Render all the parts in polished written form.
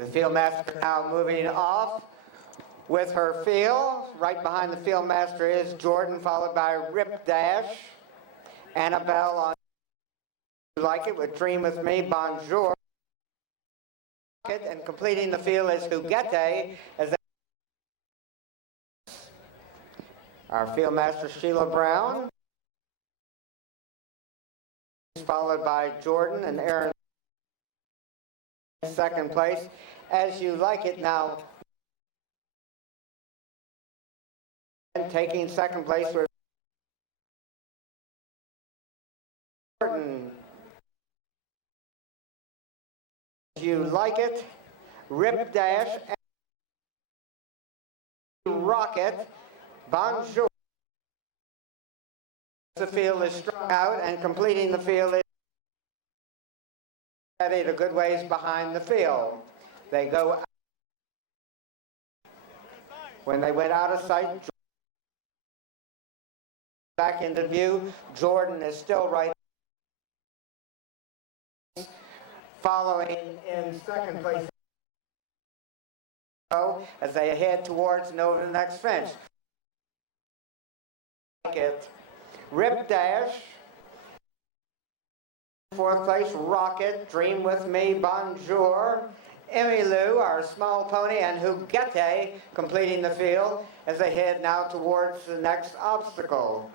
The field master now moving off with her field. Right behind the field master is Jordan, followed by Rip Dash. Annabelle on Like It with Dream With Me, Bonjour. And completing the field is Huguette as our field master Sheila Brown, followed by Jordan and Aaron in second place. As You Like It now taking second place with Jordan. As You Like It, Rip Dash, and Rocket, Bonjour. The field is strung out, and completing the field is a good ways behind the field. They go out. When they went out of sight, back into view, Jordan is still right. Following in second place as they head towards and over the next fence. Rip Dash, fourth place, Rocket, Dream With Me, Bonjour, Emmylou, our small pony, and Huguette completing the field as they head now towards the next obstacle.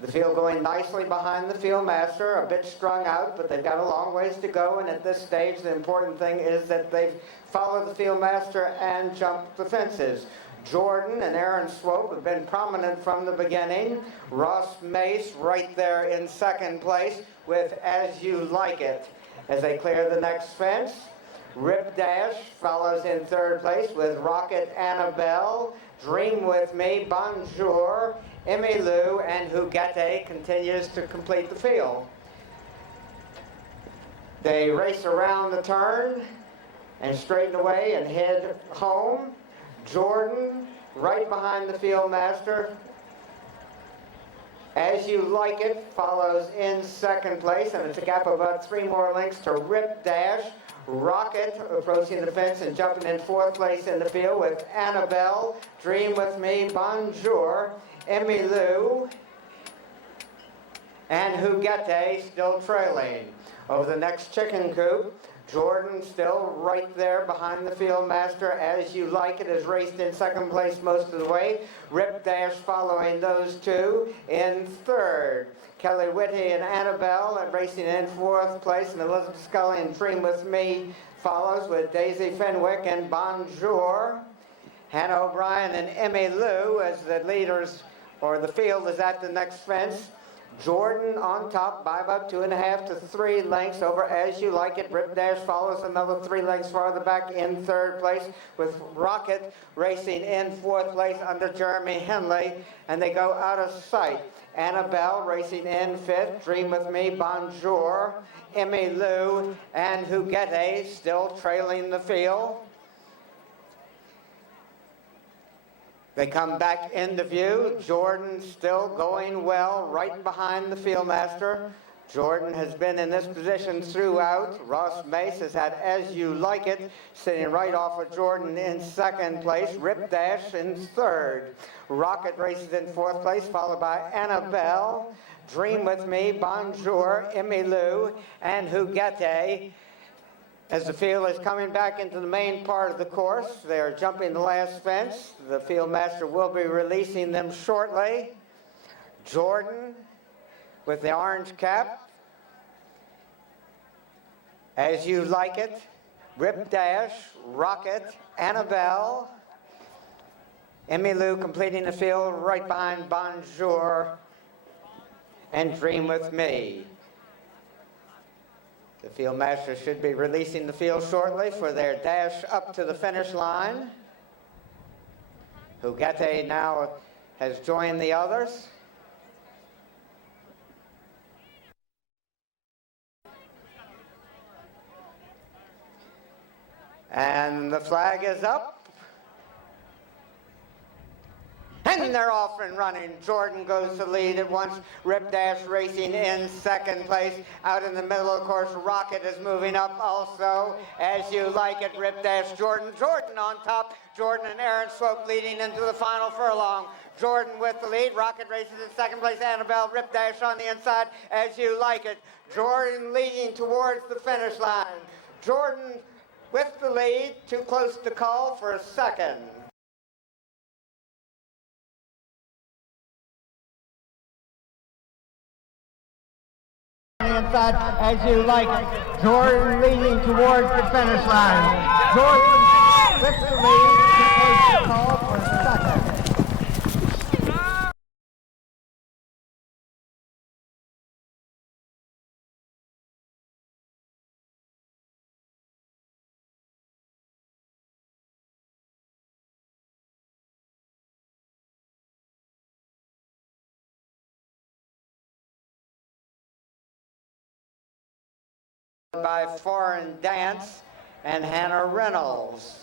The field going nicely behind the field master, a bit strung out, but they've got a long ways to go, and at this stage the important thing is that they've followed the field master and jumped the fences. Jordan and Aaron Swope have been prominent from the beginning. Ross Mace right there in second place with As You Like It. As they clear the next fence, Rip Dash follows in third place with Rocket Annabelle, Dream With Me, Bonjour, Emmylou, and Huguette continues to complete the field. They race around the turn and straighten away and head home. Jordan right behind the field master. As You Like It follows in second place, and it's a gap of about 3 more lengths to Rip Dash. Rocket approaching the fence and jumping in fourth place in the field with Annabelle, Dream With Me, Bonjour, Emmylou, and Huguette still trailing. Over the next chicken coop, Jordan still right there behind the field master. As You Like It is raced in second place most of the way. Rip Dash following those two in third. Kelly Whitty and Annabelle are racing in fourth place, and Elizabeth Scully and Dream With Me follows with Daisy Fenwick and Bonjour. Hannah O'Brien and Emmylou as the leaders, or the field is at the next fence. Jordan on top by about 2.5 to 3 lengths over As You Like It. Rip Dash follows another 3 lengths farther back in third place, with Rocket racing in fourth place under Jeremy Henley, and they go out of sight. Annabelle racing in fifth, Dream With Me, Bonjour, Emmylou, and Huguette still trailing the field. They come back into view. Jordan still going well right behind the field master. Jordan has been in this position throughout. Ross Mace has had As You Like It sitting right off of Jordan in second place. Rip Dash in third. Rocket races in fourth place, followed by Annabelle, Dream With Me, Bonjour, Emmylou, and Huguette. As the field is coming back into the main part of the course, they are jumping the last fence. The field master will be releasing them shortly. Jordan with the orange cap. As You Like It, Rip Dash, Rocket, Annabelle, Emmylou completing the field right behind Bonjour and Dream With Me. The field master should be releasing the field shortly for their dash up to the finish line. Huguette now has joined the others. And the flag is up. when they're off and running. Jordan goes to lead at once. Rip Dash racing in second place. Out in the middle, of course, Rocket is moving up also. As You Like It, Rip Dash, Jordan. Jordan on top. Jordan and Aaron Swope leading into the final furlong. Jordan with the lead. Rocket races in second place. Annabelle, Rip Dash on the inside. As You Like It. Jordan leading towards the finish line. Jordan with the lead, too close to call for a second. Inside, As You Like It. Jordan leading towards the finish line. Jordan with the lead, too close to call for a second. By Foreign Dance and Hannah Reynolds.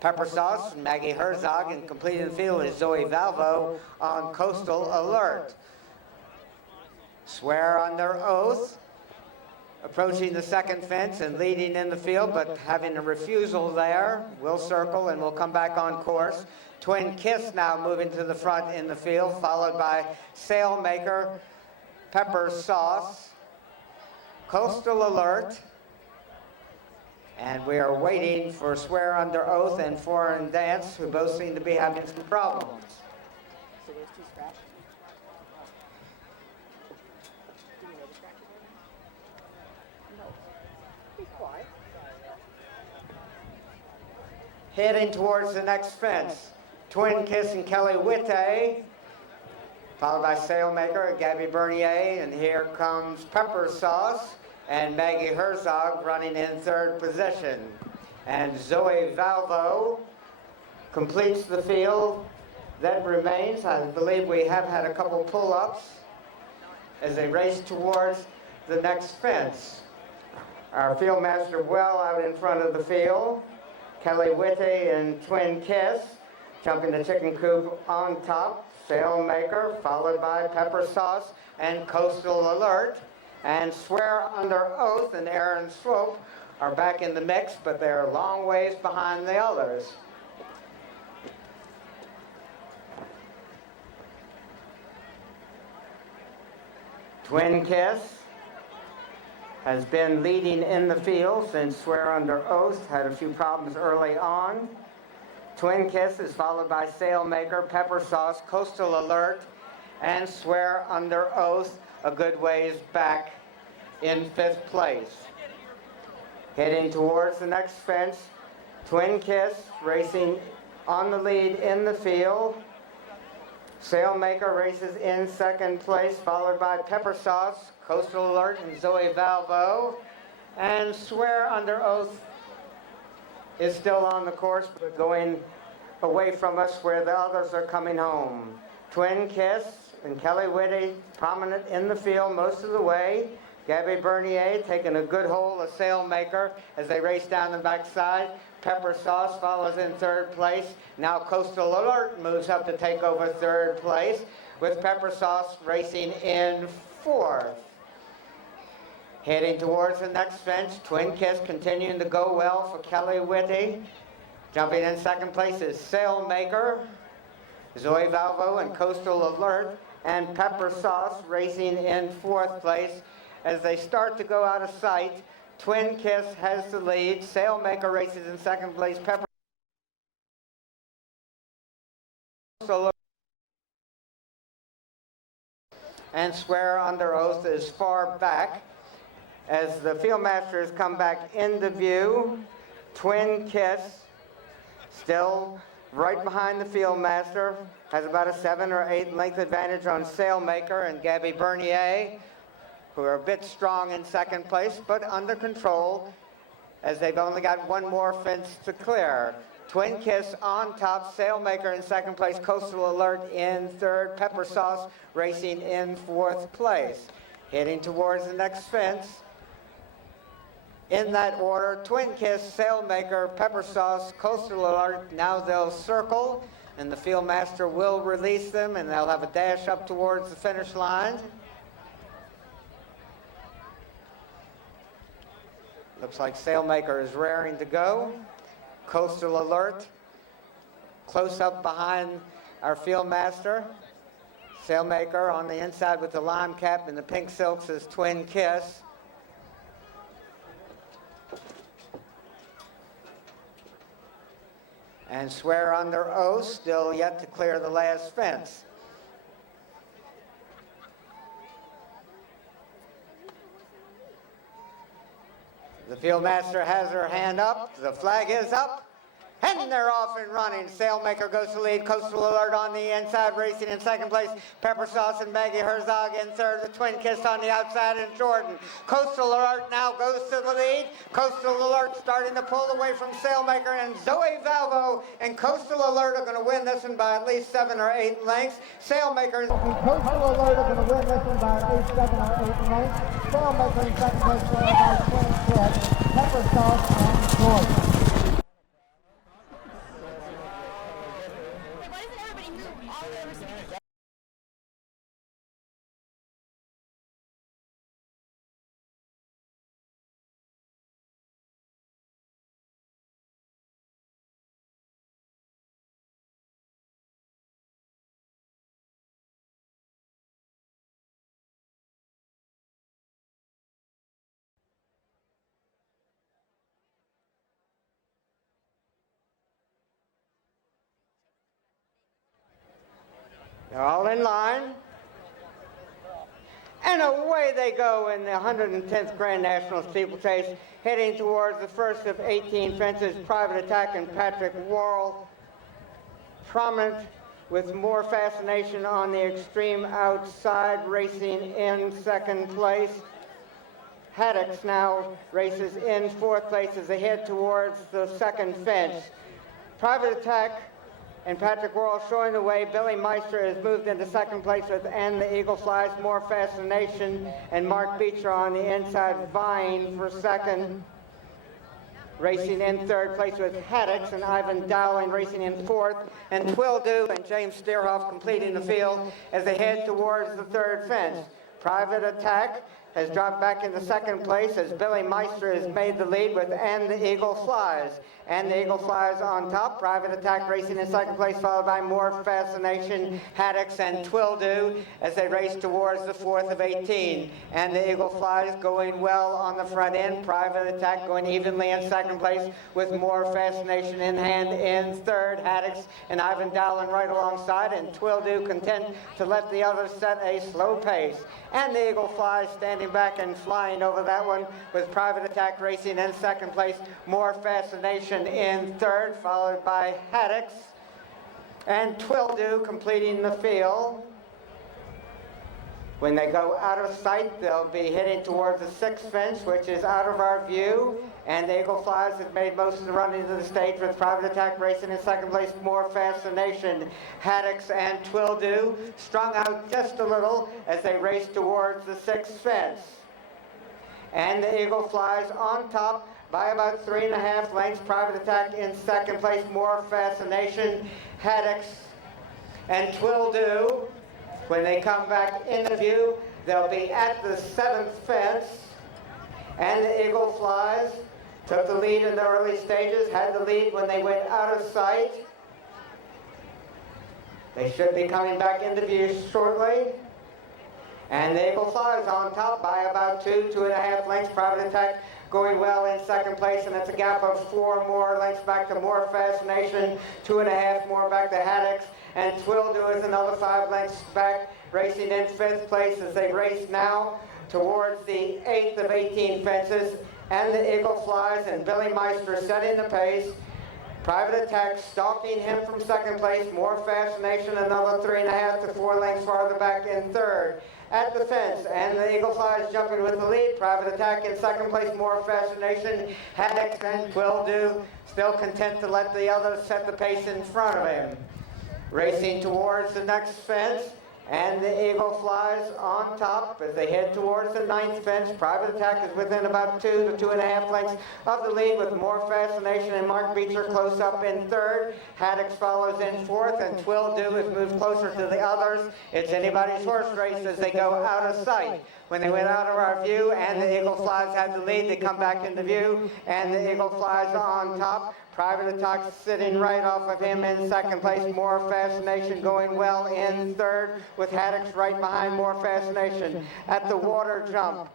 Pepper Sauce, Maggie Herzog, and completing the field is Zoe Valvo on Coastal Alert. Swear Under Oath, approaching the second fence and leading in the field, but having a refusal there. We'll circle and we'll come back on course. Twin Kiss now moving to the front in the field, followed by Sailmaker, Pepper Sauce, Coastal Alert, and we are waiting for Swear Under Oath and Foreign Dance, who both seem to be having some problems. So there's two scratches. Do you know the scratches? No. Be quiet. Heading towards the next fence, Twin Kiss and Kelly Witte, followed by Sailmaker, Gabby Bernier, and here comes Pepper Sauce and Maggie Herzog running in third position. And Zoe Valvo completes the field that remains. I believe we have had a couple pull-ups as they race towards the next fence. Our field master well out in front of the field. Kelly Witte and Twin Kiss jumping the chicken coop on top. Sailmaker, followed by Pepper Sauce and Coastal Alert. And Swear Under Oath and Aaron Swope are back in the mix, but they're a long ways behind the others. Twin Kiss has been leading in the field since Swear Under Oath had a few problems early on. Twin Kiss is followed by Sailmaker, Pepper Sauce, Coastal Alert, and Swear Under Oath a good ways back in fifth place. Heading towards the next fence, Twin Kiss racing on the lead in the field. Sailmaker races in second place, followed by Pepper Sauce, Coastal Alert, and Zoe Valvo. And Swear Under Oath is still on the course, but going away from us where the others are coming home. Twin Kiss and Kelly Witte prominent in the field most of the way. Gabby Bernier taking a good hold of Sailmaker as they race down the backside. Pepper Sauce follows in third place. Now Coastal Alert moves up to take over third place, with Pepper Sauce racing in fourth. Heading towards the next fence, Twin Kiss continuing to go well for Kelly Witte. Jumping in second place is Sailmaker, Zoe Valvo, and Coastal Alert, and Pepper Sauce racing in fourth place. As they start to go out of sight, Twin Kiss has the lead. Sailmaker races in second place. Pepper Sauce and Swear Under Oath is far back. As the field masters come back into view, Twin Kiss still right behind the field master, has about a 7 or 8 length advantage on Sailmaker and Gabby Bernier, who are a bit strong in second place, but under control as they've only got one more fence to clear. Twin Kiss on top, Sailmaker in second place, Coastal Alert in third, Pepper Sauce racing in fourth place. Heading towards the next fence, in that order, Twin Kiss, Sailmaker, Pepper Sauce, Coastal Alert. Now they'll circle and the field master will release them, and they'll have a dash up towards the finish line. Looks like Sailmaker is raring to go. Coastal Alert close up behind our field master. Sailmaker on the inside with the lime cap, and the pink silks is Twin Kiss. And Swear Under Oath still yet to clear the last fence. The field master has her hand up, the flag is up, and they're off and running. Sailmaker goes to lead, Coastal Alert on the inside, racing in second place. Pepper Sauce and Maggie Herzog in third, the Twin Kiss on the outside, and Jordan. Coastal Alert now goes to the lead. Coastal Alert starting to pull away from Sailmaker, and Zoe Valvo and Coastal Alert are going to win this one by at least 7 or 8 lengths. Sailmaker and Coastal Alert are going to win this one by at least 7 or 8 lengths. Sailmaker in second place, followed by Twin Kiss, Pepper Sauce, and Jordan. they're all in line. And away they go in the 110th Grand National Steeplechase, heading towards the first of 18 fences. Private Attack and Patrick Worrell, prominent with More Fascination on the extreme outside, racing in second place. Haddix now races in fourth place as they head towards the second fence. Private Attack and Patrick Worrell showing the way. Billy Meister has moved into second place with And the Eagle Flies, More Fascination, and Mark Beecher on the inside vying for second. Racing in third place with Haddix and Ivan Dowling racing in fourth, and Twildo and James Steerhoff completing the field as they head towards the third fence. Private Attack has dropped back into second place as Billy Meister has made the lead with And the Eagle Flies. And the Eagle Flies on top. Private Attack racing in second place, followed by More Fascination, Haddix, and Twildo as they race towards the fourth of 18. And the Eagle Flies going well on the front end. Private Attack going evenly in second place with More Fascination in hand in third. Haddix and Ivan Dowling right alongside, and Twildo content to let the others set a slow pace. And the Eagle Flies standing back and flying over that one with Private Attack racing in second place, More Fascination in third, followed by Haddix, and Twildo completing the field. When they go out of sight, they'll be heading towards the sixth fence, which is out of our view. And the Eagle Flies have made most of the run into the stage with Private Attack racing in second place, More Fascination. Haddix and Twildo strung out just a little as they race towards the sixth fence. And the Eagle Flies on top by about 3.5 lengths. Private Attack in second place, More Fascination, Haddix, and Twildo. When they come back into view, they'll be at the seventh fence. And the Eagle Flies took the lead in the early stages, had the lead when they went out of sight. They should be coming back into view shortly. And the Eagle Flies on top by about 2.5 lengths. Private Attack going well in second place, and it's a gap of 4 more lengths back to More Fascination, 2.5 more back to Haddix, and Twildo is another 5 lengths back, racing in fifth place as they race now towards the 8th of 18 fences. And the Eagle Flies and Billy Meister setting the pace. Private Attack stalking him from second place, More Fascination another 3.5 to 4 lengths farther back in third. At the fence, and the Eagle Flies jumping with the lead. Private Attack in second place, More Fascination, Haddix and Twildo still content to let the others set the pace in front of him. Racing towards the next fence, and the Eagle Flies on top as they head towards the 9th fence. Private Attack is within about 2 to 2.5 lengths of the lead with More Fascination and Mark Beecher close up in 3rd. Haddix follows in 4th, and Twill Do has moved closer to the others. It's anybody's horse race as they go out of sight. When they went out of our view and the Eagle Flies had the lead, they come back into view, and the Eagle Flies on top. Private Attack sitting right off of him in 2nd place. More Fascination going well in 3rd, with Haddix right behind More Fascination at the water jump.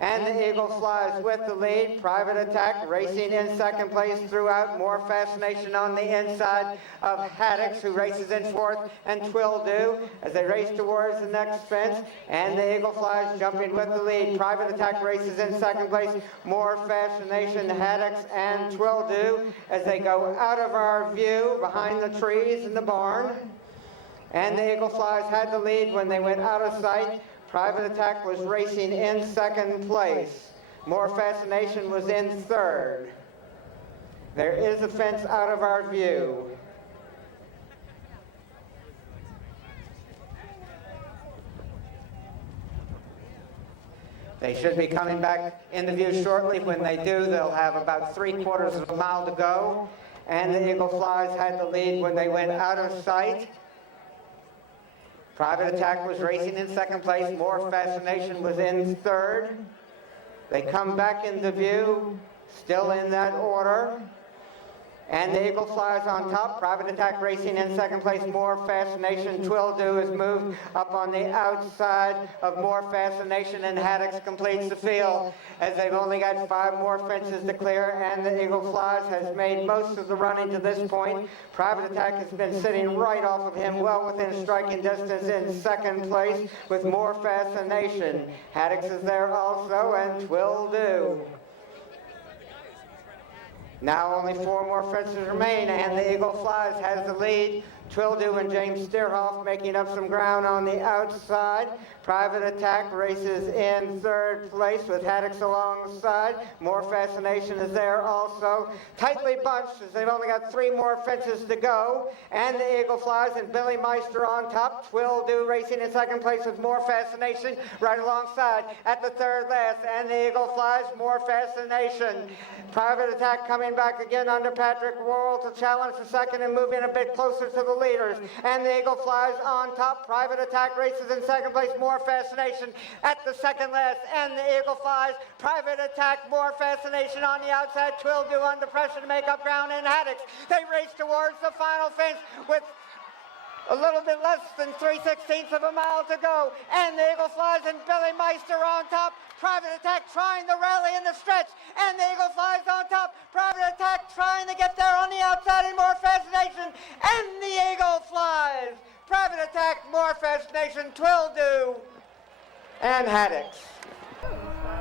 And the Eagle Flies with the lead. Private Attack racing in 2nd place throughout. More Fascination on the inside of Haddix, who races in 4th, and Twill Do as they race towards the next fence. And the Eagle Flies jumping with the lead. Private Attack races in 2nd place. More Fascination, Haddix, and Twill Do as they go out of our view behind the trees in the barn. And the Eagle Flies had the lead when they went out of sight. Private Attack was racing in 2nd place. More Fascination was in 3rd. There is a fence out of our view. They should be coming back in the view shortly. When they do, they'll have about 3/4 of a mile to go. And the Eagle Flies had the lead when they went out of sight. Private Attack was racing in 2nd place. More Fascination was in 3rd. They come back into view, still in that order. And the Eagle Flies on top. Private Attack racing in 2nd place. More Fascination. Twill Do has moved up on the outside of More Fascination, and Haddix completes the field as they've only got 5 more fences to clear, and the Eagle Flies has made most of the running to this point. Private Attack has been sitting right off of him, well within striking distance in 2nd place with More Fascination. Haddix is there also, and Twill Do. Now only 4 more fences remain, and the Eagle Flies has the lead. Twill Do and James Steerhoff making up some ground on the outside. Private Attack races in 3rd place with Haddix alongside. More Fascination is there also. Tightly bunched as they've only got 3 more fences to go. And the Eagle Flies and Billy Meister on top. Twill Do racing in 2nd place with More Fascination right alongside at the 3rd last. And the Eagle Flies, More Fascination. Private Attack coming back again under Patrick Worrell to challenge the 2nd and moving a bit closer to the leaders. And the Eagle Flies on top. Private Attack races in 2nd place. More Fascination at the 2nd last. And the Eagle Flies. Private Attack. More Fascination on the outside. Twill Do under pressure to make up ground in Haddix. They race towards the final fence with a little bit less than 3/16 of a mile to go. And the Eagle Flies and Billy Meister on top. Private Attack trying to rally in the stretch. And the Eagle Flies on top. Private Attack trying to get there on the outside and More Fascination. And the Eagle Flies. Private Attack, More Fascination, Twill Do, and Haddix.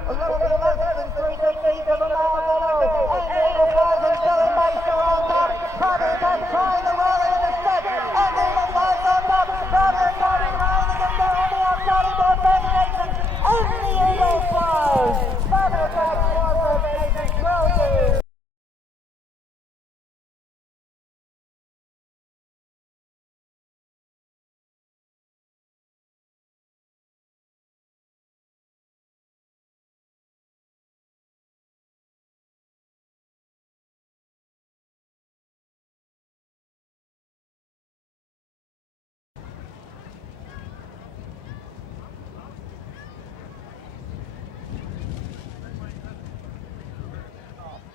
A little bit less than 3/16 of a mile to go. And the Eagle Flies and Billy Meister on top. Private Attack trying to rally in the stretch. And the Eagle Flies on top. Private Attack trying to get there on the outside and More Fascination. And the Eagle Flies. Private Attack, More Fascination, Twill Do.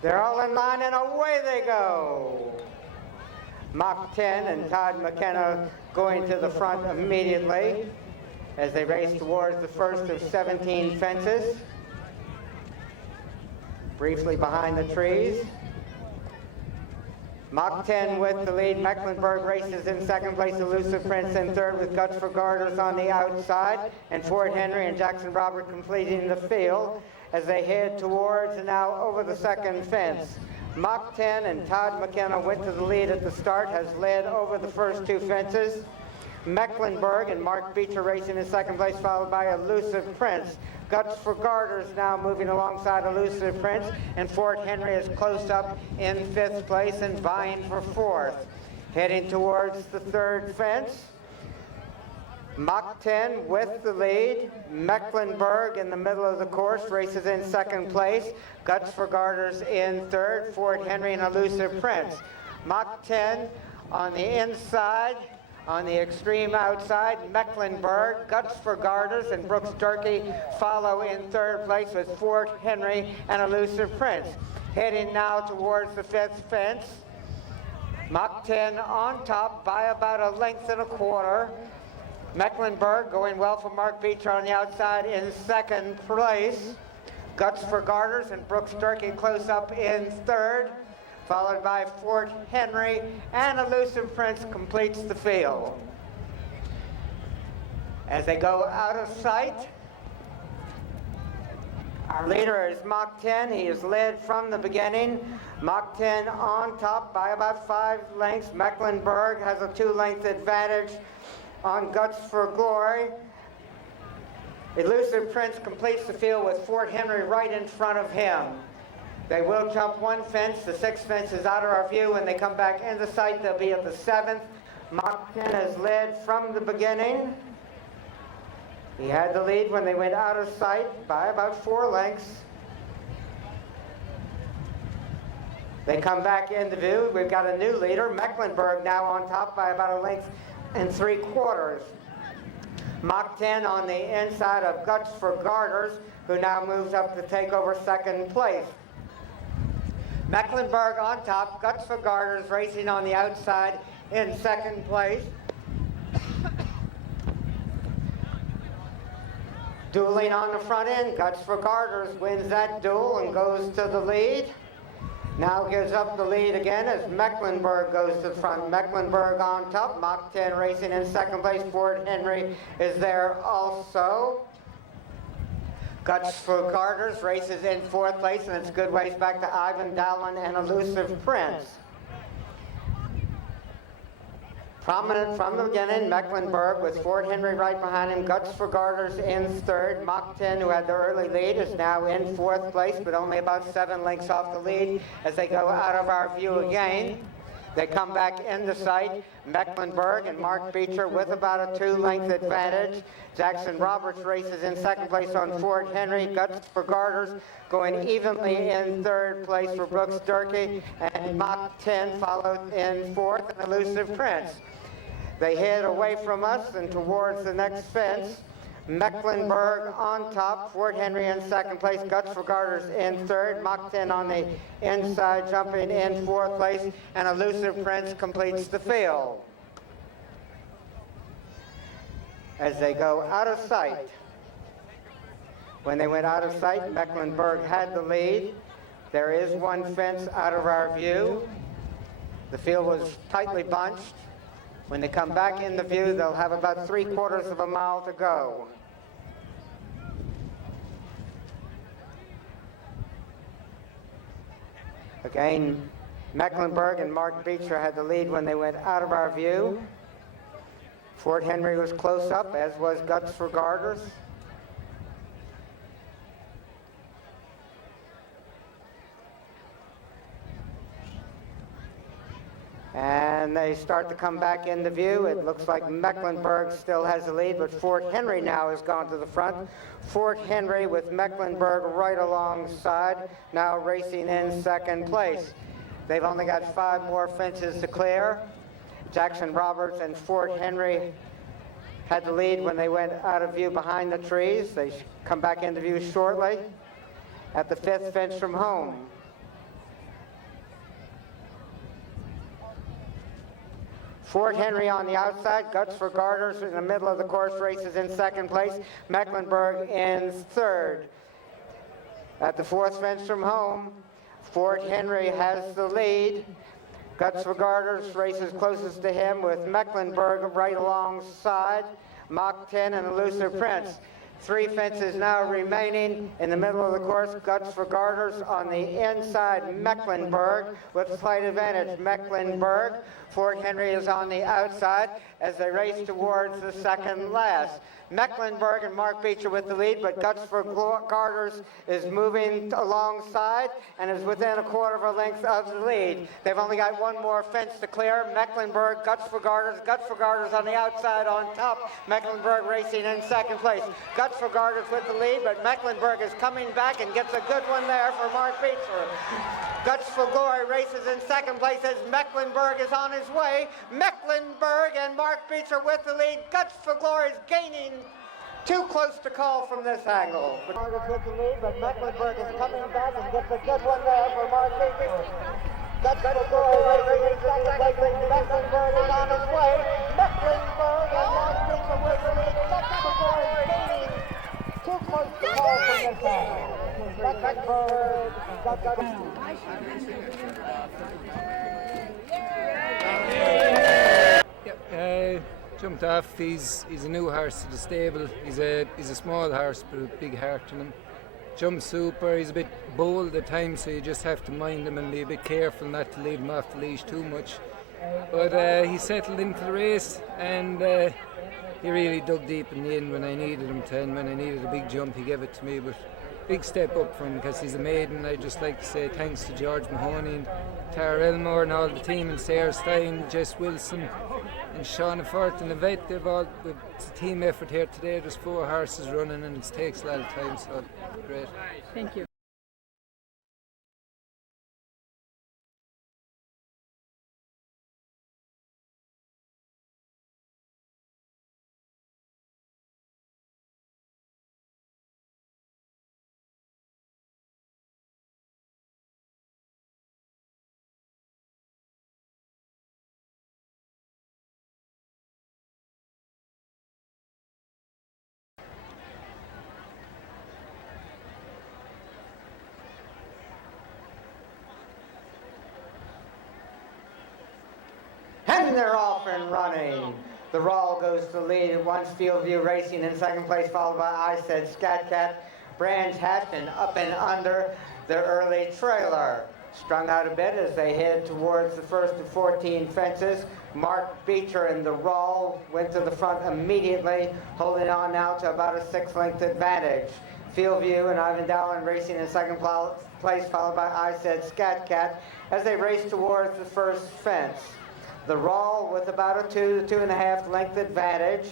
They're all in line, and away they go. Mach 10 and Todd McKenna going to the front immediately as they race towards the first of 17 fences. Briefly behind the trees. Mach 10 with the lead. Mecklenburg races in 2nd place. Elusive Prince in 3rd with Guts for Garters on the outside. And Fort Henry and Jackson Robert completing the field as they head towards and now over the 2nd fence. Mach 10 and Todd McKenna went to the lead at the start, has led over the first 2 fences. Mecklenburg and Mark Beecher racing in 2nd place, followed by Elusive Prince. Guts for Garters now moving alongside Elusive Prince, and Fort Henry is close up in 5th place and vying for 4th. Heading towards the 3rd fence. Mach 10 with the lead. Mecklenburg in the middle of the course races in second place. Guts for Garters in third. Fort Henry and Elusive Prince. Mach 10 on the inside, on the extreme outside. Mecklenburg, Guts for Garters, and Brooks Durkee follow in third place with Fort Henry and Elusive Prince. Heading now towards the fifth fence. Mach 10 on top by about a length and a quarter. Mecklenburg going well for Mark Beecher on the outside in second place. Guts for Garters and Brooks Durkee close up in third, followed by Fort Henry, and Elusive Prince completes the field. As they go out of sight, our leader is Mach 10. He is led from the beginning. Mach 10 on top by about 5 lengths. Mecklenburg has a 2-length advantage on Guts for Glory. Elusive Prince completes the field with Fort Henry right in front of him. They will jump one fence. The 6th fence is out of our view. When they come back into sight, they'll be at the 7th. Mach 10 has led from the beginning. He had the lead when they went out of sight by about 4 lengths. They come back into view. We've got a new leader, Mecklenburg, now on top by about a length and 3/4. Mach 10 on the inside of Guts for Garters, who now moves up to take over second place. Mecklenburg on top, Guts for Garters racing on the outside in second place. Dueling on the front end, Guts for Garters wins that duel and goes to the lead. Now gives up the lead again as Mecklenburg goes to the front. Mecklenburg on top, Mach 10 racing in second place. Fort Henry is there also. Guts for Garters races in 4th place, and it's good ways back to Ivan Dowland and Elusive Prince. Prominent from the beginning, Mecklenburg with Fort Henry right behind him. Guts for Garters in third. Mach 10, who had the early lead, is now in 4th place, but only about 7 lengths off the lead as they go out of our view again. They come back into sight. Mecklenburg and Mark Beecher with about a 2-length advantage. Jackson Roberts races in second place on Fort Henry. Guts for Garters going evenly in third place for Brooks Durkee. And Mach 10 followed in 4th, and Elusive Prince. They head away from us and towards the next fence. Mecklenburg on top, Fort Henry in second place, Guts for Garters in third, Mach 10 on the inside jumping in 4th place, and Elusive Prince completes the field. As they go out of sight, when they went out of sight, Mecklenburg had the lead. There is one fence out of our view. The field was tightly bunched. When they come back in the view, they'll have about 3/4 of a mile to go. Again, Mecklenburg and Mark Beecher had the lead when they went out of our view. Fort Henry was close up, as was Guts for Garters. And they start to come back into view. It looks like Mecklenburg still has the lead, but Fort Henry now has gone to the front. Fort Henry with Mecklenburg right alongside, now racing in second place. They've only got 5 more fences to clear. Jackson Roberts and Fort Henry had the lead when they went out of view behind the trees. They come back into view shortly at the 5th fence from home. Fort Henry on the outside, Guts for Garters in the middle of the course races in second place, Mecklenburg in third. At the 4th fence from home, Fort Henry has the lead. Guts for Garters races closest to him with Mecklenburg right alongside, Mach 10 and Elusive Prince. 3 fences now remaining in the middle of the course. Guts for Garters on the inside, Mecklenburg with slight advantage. Mecklenburg, Fort Henry is on the outside as they race towards the second last. Mecklenburg and Mark Beecher with the lead, but Guts for Garters is moving alongside and is within a quarter of a length of the lead. They've only got one more fence to clear. Mecklenburg, Guts for Garters on the outside on top. Mecklenburg racing in second place. Guts for Garters with the lead, but Mecklenburg is coming back and gets a good one there for Mark Beecher. Guts for Glory races in second place as Mecklenburg is on his way. Mecklenburg and Mark Beecher with the lead. Guts for Glory is gaining. Too close to call from this angle. Garters with the lead, but Mecklenburg is coming back and gets a good one there for Mark Beecher. Guts for Glory racing in second place. Mecklenburg is on his way. Mecklenburg and Mark Beecher with the lead. Guts for Glory is gaining. Too close to call from this angle. Mecklenburg and Guts for Glory. Jumped off. He's a new horse to the stable. He's a small horse but a big heart in him. Jumps super. He's a bit bold at times, so you just have to mind him and be a bit careful not to leave him off the leash too much. But he settled into the race and he really dug deep in the end when I needed him to, and when I needed a big jump he gave it to me. But big step up for him because he's a maiden. I'd just like to say thanks to George Mahoney and Tara Elmore and all the team, and Sarah Stein, Jess Wilson and Shauna Firth and Yvette. It's a team effort here today. There's 4 horses running and it takes a lot of time, so great. Thank you. And they're off and running. The Rawl goes to lead at once. Fieldview racing in second place, followed by I Said Scat Cat, Brands Hatch, and Up and Under their early trailer. Strung out a bit as they head towards the first of 14 fences. Mark Beecher and the Rawl went to the front immediately, holding on now to about a 6-length advantage. Fieldview and Ivan Dowling racing in second place, followed by I Said Scat Cat as they race towards the first fence. The Rawl with about a 2 to 2.5 length advantage.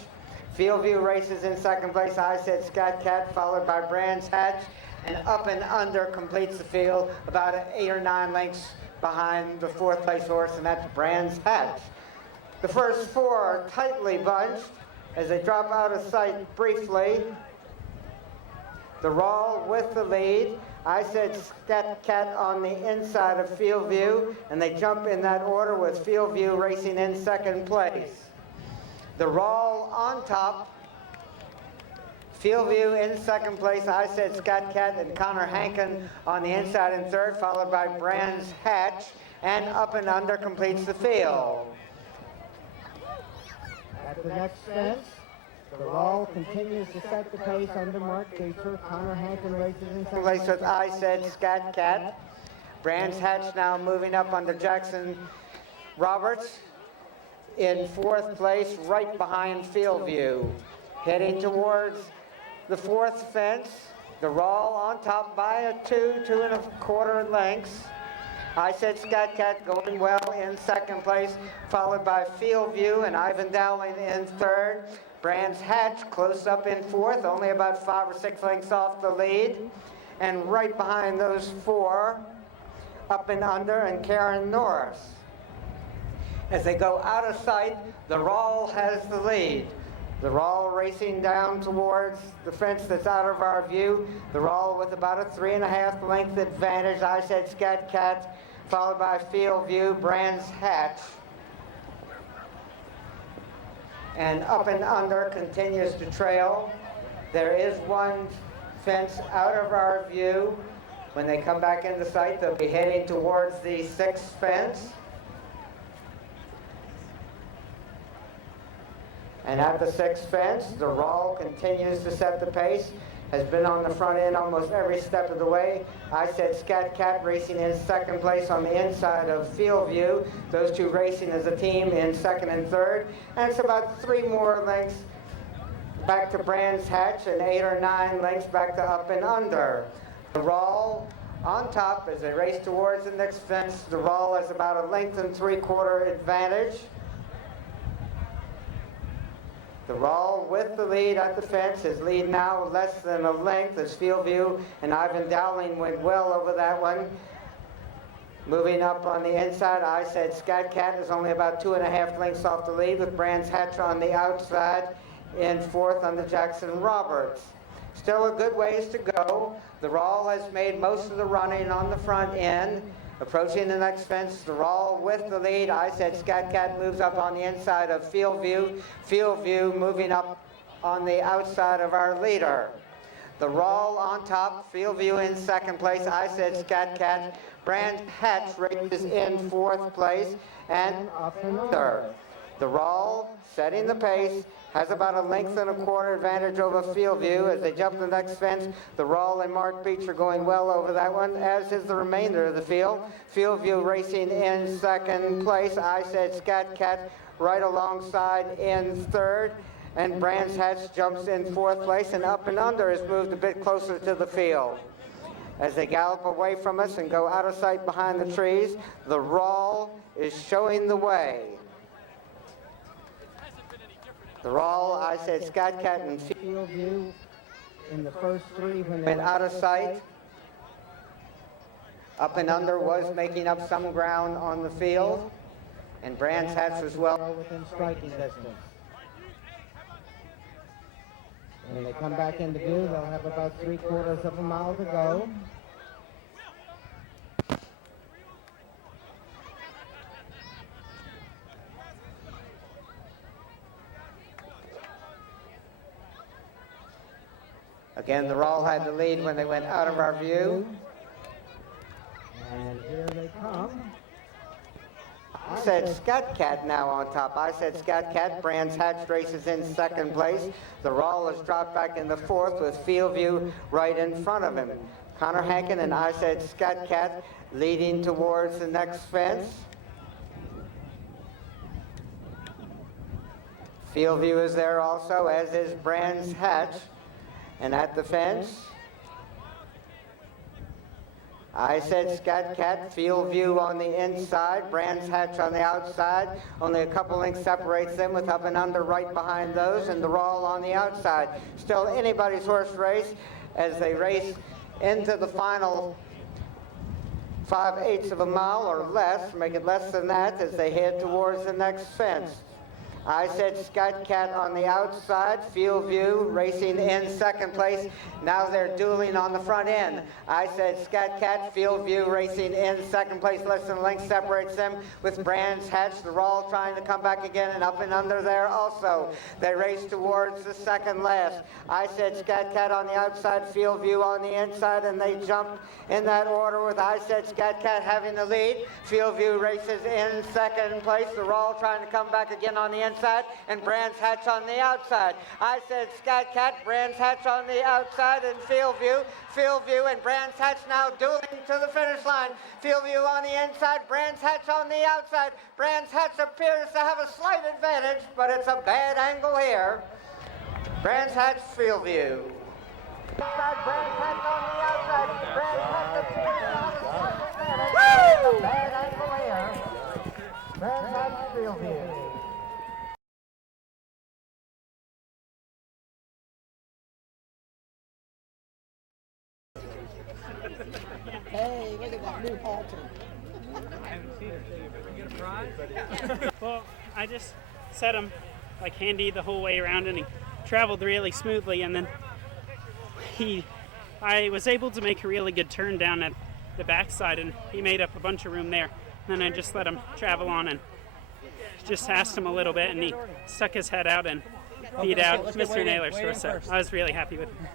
Fieldview races in second place. I Said Scat Cat, followed by Brands Hatch, and Up and Under completes the field about 8 or 9 lengths behind the 4th place horse, and that's Brands Hatch. The first 4 are tightly bunched as they drop out of sight briefly. The Rawl with the lead. I Said Scat Cat on the inside of Fieldview, and they jump in that order with Fieldview racing in second place. The Rawl on top. Fieldview in second place. I Said Scat Cat and Connor Hankin on the inside in third, followed by Brands Hatch, and Up and Under completes the field. At the next fence, the Rawl continues to set the pace under Mark Beecher. Connor Hankin races in second Place with I Said Scat Cat. Brands Hatch now moving up under Jackson Roberts in 4th place, right behind Fieldview. Heading towards the 4th fence, the Rawl on top by a 2.25 lengths. I Said Scat Cat going well in second place, followed by Fieldview and Ivan Dowling in third. Brands Hatch close up in 4th, only about 5 or 6 lengths off the lead. And right behind those 4, Up and Under and Karen Norris. As they go out of sight, the Rawl has the lead. The Rawl racing down towards the fence that's out of our view. The Rawl with about a 3.5 length advantage. I Said Scat Cat, followed by Fieldview, Brands Hatch. And Up and Under continues to trail. There is one fence out of our view. When they come back into sight, they'll be heading towards the 6th fence. And at the 6th fence, the Rawl continues to set the pace, has been on the front end almost every step of the way. I Said Scat Cat racing in second place on the inside of Fieldview. Those two racing as a team in second and third. And it's about 3 more lengths back to Brands Hatch and 8 or 9 lengths back to Up and Under. The Rawl on top as they race towards the next fence. The Rawl has about a 1 3/4 advantage. The Rawl with the lead at the fence. His lead now less than a length as Fieldview and Ivan Dowling went well over that one. Moving up on the inside, I Said Scat Cat is only about 2.5 lengths off the lead with Brands Hatch on the outside in 4th under Jackson Roberts. Still a good ways to go. The Rawl has made most of the running on the front end. Approaching the next fence, the Rawl with the lead. I Said Scat Cat moves up on the inside of Fieldview. Fieldview moving up on the outside of our leader. The Rawl on top, Fieldview in 2nd place. I Said Scat Cat. Brands Hatch races in 4th place and Up and Under. The Rawl setting the pace, has about a 1 1/4 advantage over Fieldview as they jump the next fence. The Rawl and Mark Beach are going well over that one, as is the remainder of the field. Fieldview racing in 2nd place. I Said Scat Cat right alongside in 3rd. And Brands Hatch jumps in 4th place, and Up and Under has moved a bit closer to the field. As they gallop away from us and go out of sight behind the trees, the Rawl is showing the way. The Rawl, I Said Scat Cat and Fieldview in the first 3 when they went out of sight. Up and Under was making up some ground on the field, and Brands Hatch was well within striking distance. When they come back into view, they'll have about 3/4 of a mile to go. Again, the Rawl had the lead when they went out of our view. And here they come. I Said Scat Cat now on top. I Said Scat Cat. Brands Hatch races in 2nd place. The Rawl has dropped back into 4th with Fieldview right in front of him. Connor Hankin and I Said Scat Cat leading towards the next fence. Fieldview is there also, as is Brands Hatch. And at the fence, I Said Scat Cat, Fieldview on the inside, Brands Hatch on the outside. Only a couple lengths separates them with Up and Under right behind those, and the Rawl on the outside. Still anybody's horse race as they race into the final 5/8 of a mile or less, make it less than that as they head towards the next fence. I Said Scat Cat on the outside, Fieldview racing in 2nd place. Now they're dueling on the front end. I Said Scat Cat, Fieldview racing in 2nd place. Less than a length separates them with Brands Hatch. The Rawl trying to come back again and Up and Under there also. They race towards the 2nd last. I Said Scat Cat on the outside, Fieldview on the inside, and they jump in that order with I Said Scat Cat having the lead. Fieldview races in 2nd place. The Rawl trying to come back again on the inside. And Brands Hatch on the outside. I Said Scat Cat, Brands Hatch on the outside, and Fieldview and Brands Hatch now dueling to the finish line. Fieldview on the inside, Brands Hatch on the outside. Brands Hatch appears to have a slight advantage, but it's a bad angle here. Brands Hatch, Fieldview. Brands Hatch on the outside. Brands Hatch appears to have a slight advantage. It's a bad angle here. Brands Hatch, Fieldview. Hey, look at that new halter. I haven't seen it. Did you ever get a prize? Well, I just set him like handy the whole way around, and he traveled really smoothly. And then I was able to make a really good turn down at the backside, and he made up a bunch of room there. And then I just let him travel on and just asked him a little bit, and he stuck his head out and beat out Mr. Naylor's horse. So I was really happy with him.